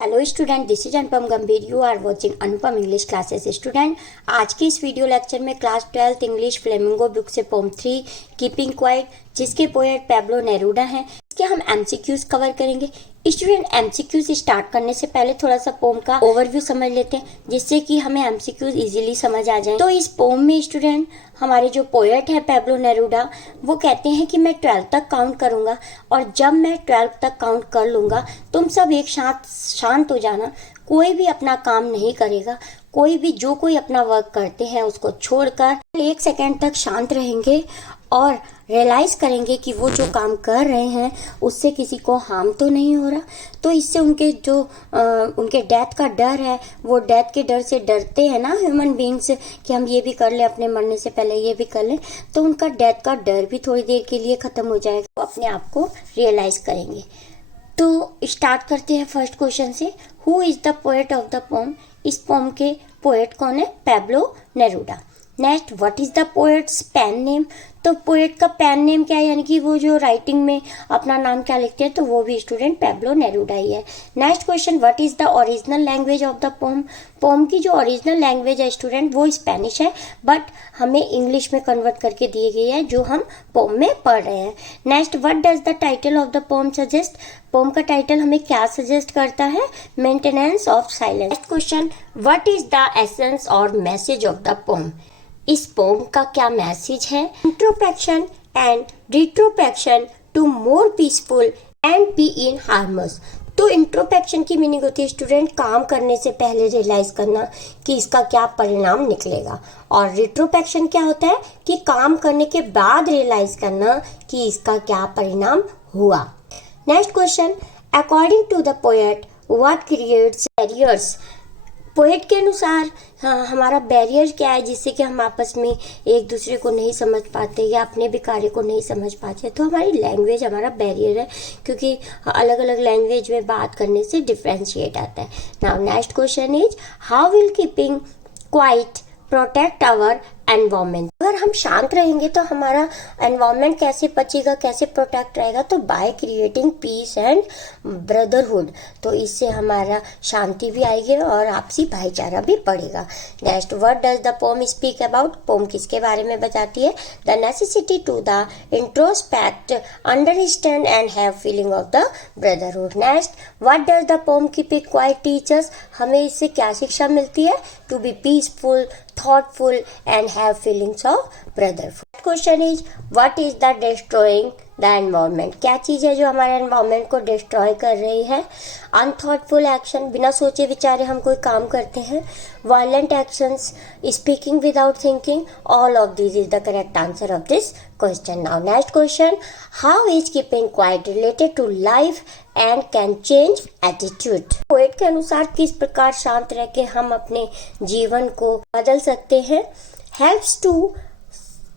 Hello student, this is Anupam Gambhir. You are watching Anupam English classes. Student, आज के इस video lecture में class 12th English flamingo book से poem 3 keeping quiet, जिसके poet Pablo Neruda हैं, इसके हम एमसीक्यूज कवर करेंगे। स्टूडेंट, एमसीक्यूज स्टार्ट करने से पहले थोड़ा सा पोम का ओवरव्यू समझ लेते हैं, जिससे कि हमें एमसीक्यूज इजीली समझ आ जाए। तो इस पोम में स्टूडेंट हमारे जो पोएट है पैब्लो नेरूडा, वो कहते हैं कि मैं 12 तक काउंट करूंगा और जब मैं 12 तक काउंट कर लूंगा तुम सब एक साथ शांत हो जाना। कोई भी अपना काम नहीं करेगा, कोई अपना वर्क करते हैं उसको छोड़कर 1 सेकेंड तक शांत रहेंगे और रियलाइज करेंगे कि वो जो काम कर रहे हैं उससे किसी को हार्म तो नहीं हो रहा। तो इससे उनके डेथ का डर है, वो डेथ के डर से डरते हैं ना ह्यूमन बींग्स, कि हम ये भी कर लें, अपने मरने से पहले ये भी कर लें, तो उनका डेथ का डर भी थोड़ी देर के लिए खत्म हो जाएगा, वो अपने आप को रियलाइज करेंगे। तो स्टार्ट करते हैं फर्स्ट क्वेश्चन से। Who is the poet of the poem? इस पोम के पोएट कौन है? Pablo Neruda. Next, what is the poet's pen name? तो पोएट का पेन नेम क्या है, यानी कि वो जो राइटिंग में अपना नाम क्या लिखते हैं, तो वो भी स्टूडेंट पैब्लो नेरूडा ही है। Next question, what is the original language of the poem? Poem की जो ओरिजिनल लैंग्वेज है स्टूडेंट वो स्पेनिश है, बट हमें इंग्लिश में कन्वर्ट करके दी गई है जो हम पोम में पढ़ रहे हैं। Next, what does the title of the poem suggest? Poem का टाइटल हमें क्या सजेस्ट करता है? Maintenance of silence. Next question, what is the essence और मैसेज ऑफ द पोम? इस पोम का क्या मैसेज है? Introspection and retrospection to more peaceful and be in harmony. तो इंट्रोस्पेक्शन की मीनिंग होती है स्टूडेंट काम करने से पहले रियलाइज करना कि इसका क्या परिणाम निकलेगा, और रिट्रोस्पेक्शन क्या होता है कि काम करने के बाद रियलाइज करना कि इसका क्या परिणाम हुआ। Next question, according to the poet what creates barriers? Poet के अनुसार हमारा बैरियर क्या है जिससे कि हम आपस में एक दूसरे को नहीं समझ पाते या अपने भी कार्य को नहीं समझ पाते? तो हमारी लैंग्वेज हमारा बैरियर है, क्योंकि अलग अलग लैंग्वेज में बात करने से डिफ्रेंशिएट आता है। Now next question is, how will keeping quiet protect our environment? अगर हम शांत रहेंगे तो हमारा एनवायरमेंट कैसे बचेगा, कैसे प्रोटेक्ट रहेगा? तो by creating peace and brotherhood. तो इससे हमारा शांति भी आएगी और आपसी भाईचारा भी बढ़ेगा। Next, what does the poem speak about? Poem किसके बारे में बताती है? The necessity to the introspect, understand and have feeling of the brotherhood. Next, what does the poem keep it quiet teachers? हमें इससे क्या शिक्षा मिलती है? To be peaceful, thoughtful and have feelings of brotherhood. Question is, what is the destroying the environment? क्या चीज है जो हमारे एनवायरमेंट को डिस्ट्रॉय कर रही है? अनथॉटफुल एक्शन, बिना सोचे विचारे हम कोई काम करते हैं। Violent actions, speaking without thinking, all of this is the correct answer of this question. Now next question, how is keeping quiet related to life and can change attitude? Poet के अनुसार किस प्रकार शांत रह के हम अपने जीवन को बदल सकते हैं? Helps to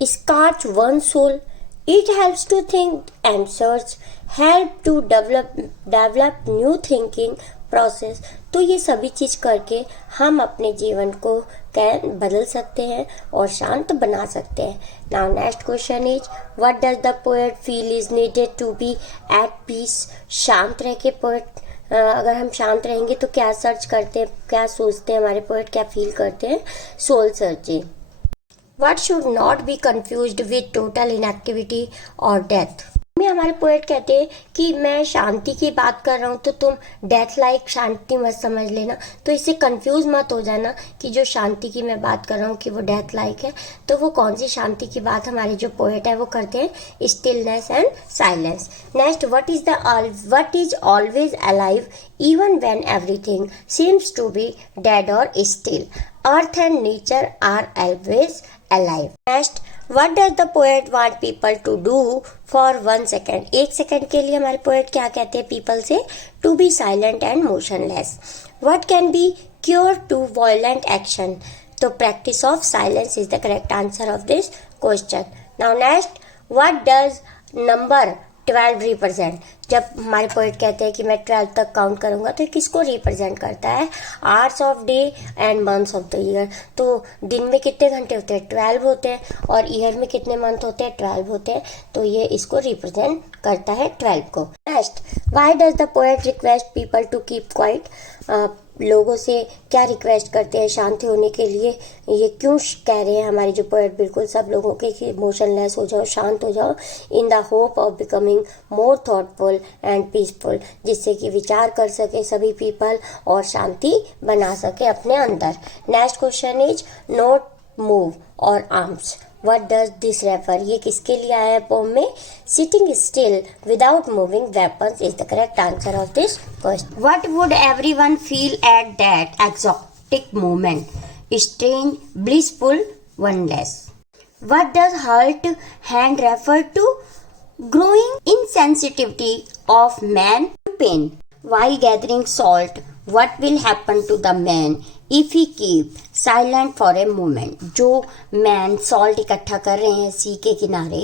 search one soul, it helps to think and search, help to develop new thinking process। तो ये सभी चीज करके हम अपने जीवन को बदल सकते हैं और शांत बना सकते हैं। Now next question is, what does the poet feel is needed to be at peace? शांत रह के पोएट अगर हम शांत रहेंगे तो क्या सर्च करते हैं, क्या सोचते हैं हमारे पोएट, क्या फील करते हैं? Soul searching. What should not be confused with total inactivity or death? में हमारे पोएट कहते हैं कि मैं शांति की बात कर रहा हूँ तो तुम डेथ लाइक शांति मत समझ लेना, तो इससे कंफ्यूज मत हो जाना कि जो शांति की मैं बात कर रहा हूँ कि वो डेथ लाइक है। तो वो कौन सी शांति की बात हमारे जो पोएट है वो करते हैं? Stillness and silence. Next, what is always alive even when everything seems to be dead और still? Earth and nature are always alive. Next, what does the poet want people to do for 1 second? 1 second के लिए हमारे poet क्या कहते हैं people से? To be silent and motionless. What can be cure to violent action? तो practice of silence is the correct answer of this question. Now next, what does number 12 represent? जब हमारे पोएट कहते हैं कि मैं 12 तक काउंट करूँगा, तो किसको रिप्रेजेंट करता है? Hours of day and months of the year. तो दिन में कितने घंटे होते हैं? 12 होते हैं। और ईयर में कितने मंथ होते हैं? 12 होते हैं। तो ये इसको रिप्रेजेंट करता है 12 को। Next, why does the poet request people to keep quiet? लोगों से क्या रिक्वेस्ट करते हैं शांति होने के लिए? ये क्यों कह रहे हैं हमारे जो पोएट बिल्कुल सब लोगों के कि इमोशनलेस हो जाओ, शांत हो जाओ, in the hope of becoming more thoughtful and peaceful, जिससे कि विचार कर सके सभी पीपल और शांति बना सके अपने अंदर। Next question is note move और arms, What does this refer? ये किसके लिए आया है पोम में? Sitting still without moving weapons is the correct answer of this question. What would everyone feel at that exotic moment? Strange, blissful, wondrous. What does hurt hand refer to? Growing insensitivity of man to pain. While gathering salt, what will happen to the man if he keep silent for a moment? जो man salt इकट्ठा कर रहे हैं सी के किनारे,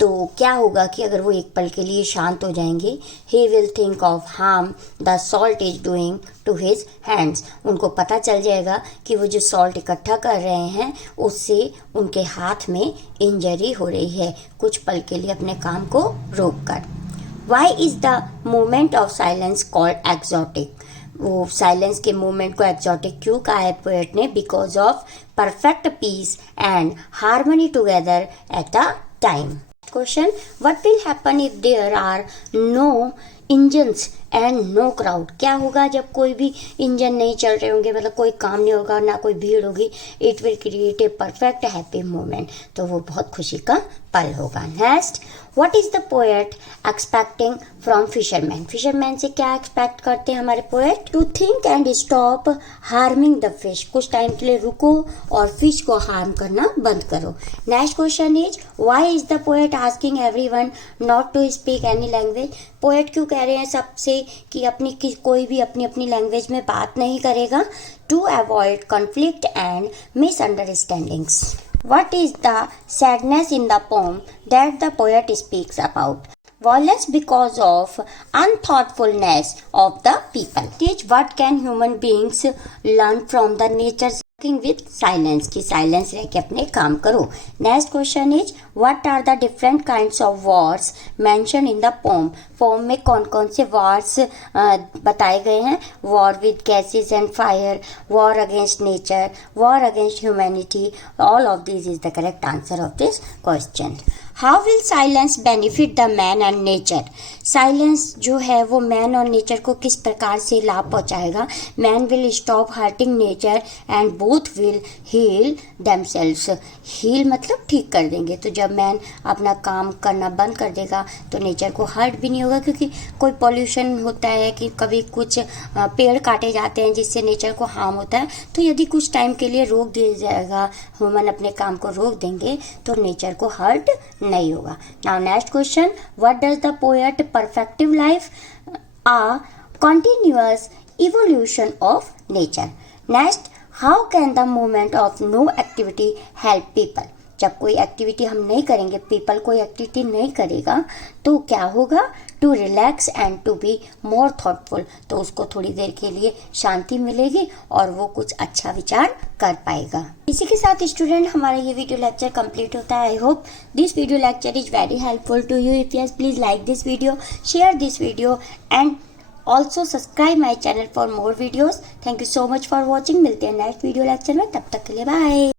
तो क्या होगा कि अगर वो एक पल के लिए शांत हो जाएंगे? He will think of harm the salt is doing to his hands. उनको पता चल जाएगा कि वो जो सॉल्ट इकट्ठा कर रहे हैं उससे उनके हाथ में इंजरी हो रही है, कुछ पल के लिए अपने काम को रोक कर। Why is the moment of silence called exotic? वो साइलेंस के मोमेंट को एक्सोटिक क्यों कहा है पोएट ने? Because of perfect peace and harmony together at a time. Question, what will happen if there are no engines and no crowd? क्या होगा जब कोई भी इंजन नहीं चल रहे होंगे, मतलब कोई काम नहीं होगा, ना कोई भीड़ होगी? It will create a perfect happy moment, तो वो बहुत खुशी का पल होगा। Next, what is the poet expecting from fisherman? Fisherman से क्या एक्सपेक्ट करते हैं हमारे poet? To think and stop harming the fish, कुछ टाइम के लिए रुको और फिश को हार्म करना बंद करो। Next question is why is the poet asking everyone not to speak any language? Poet क्यों कह रहे हैं सबसे कि कोई भी अपनी अपनी लैंग्वेज में बात नहीं करेगा? To avoid conflict and misunderstandings. What is the sadness in the poem that the poet speaks about? Violence because of unthoughtfulness of the people. Teach what can human beings learn from the nature with silence, की silence रह के अपने काम करो। Next question is what are the different kinds of wars mention in the poem? Poem में कौन कौन से वॉर्स बताए गए हैं? War with gases and fire, war against nature, war against humanity. All of this is the correct answer of this question. How will silence benefit the man and nature? Silence जो है वो man और nature को किस प्रकार से लाभ पहुंचाएगा? Man will stop hurting nature and both will heal themselves. Heal मतलब ठीक कर देंगे। तो जब मैन अपना काम करना बंद कर देगा तो नेचर को हर्ट भी नहीं होगा, क्योंकि कोई पॉल्यूशन होता है कि कभी कुछ पेड़ काटे जाते हैं जिससे नेचर को हार्म होता है। तो यदि कुछ टाइम के लिए रोक दिया जाएगा, ह्यूमन अपने काम को रोक देंगे, तो नेचर को हर्ट नहीं होगा। Now next question, what does the poet perfective life? A continuous evolution of nature. Next, how can the moment of no activity help people? जब कोई एक्टिविटी हम नहीं करेंगे, पीपल कोई एक्टिविटी नहीं करेगा, तो क्या होगा? To relax and to be more thoughtful, तो उसको थोड़ी देर के लिए शांति मिलेगी और वो कुछ अच्छा विचार कर पाएगा। इसी के साथ स्टूडेंट हमारा ये वीडियो लेक्चर कंप्लीट होता है। I hope this video lecture is very helpful to you. If yes, please like this video, share this video and also subscribe my channel for more videos. Thank you so much for watching. मिलते हैं next video lecture में, तब तक के लिए bye.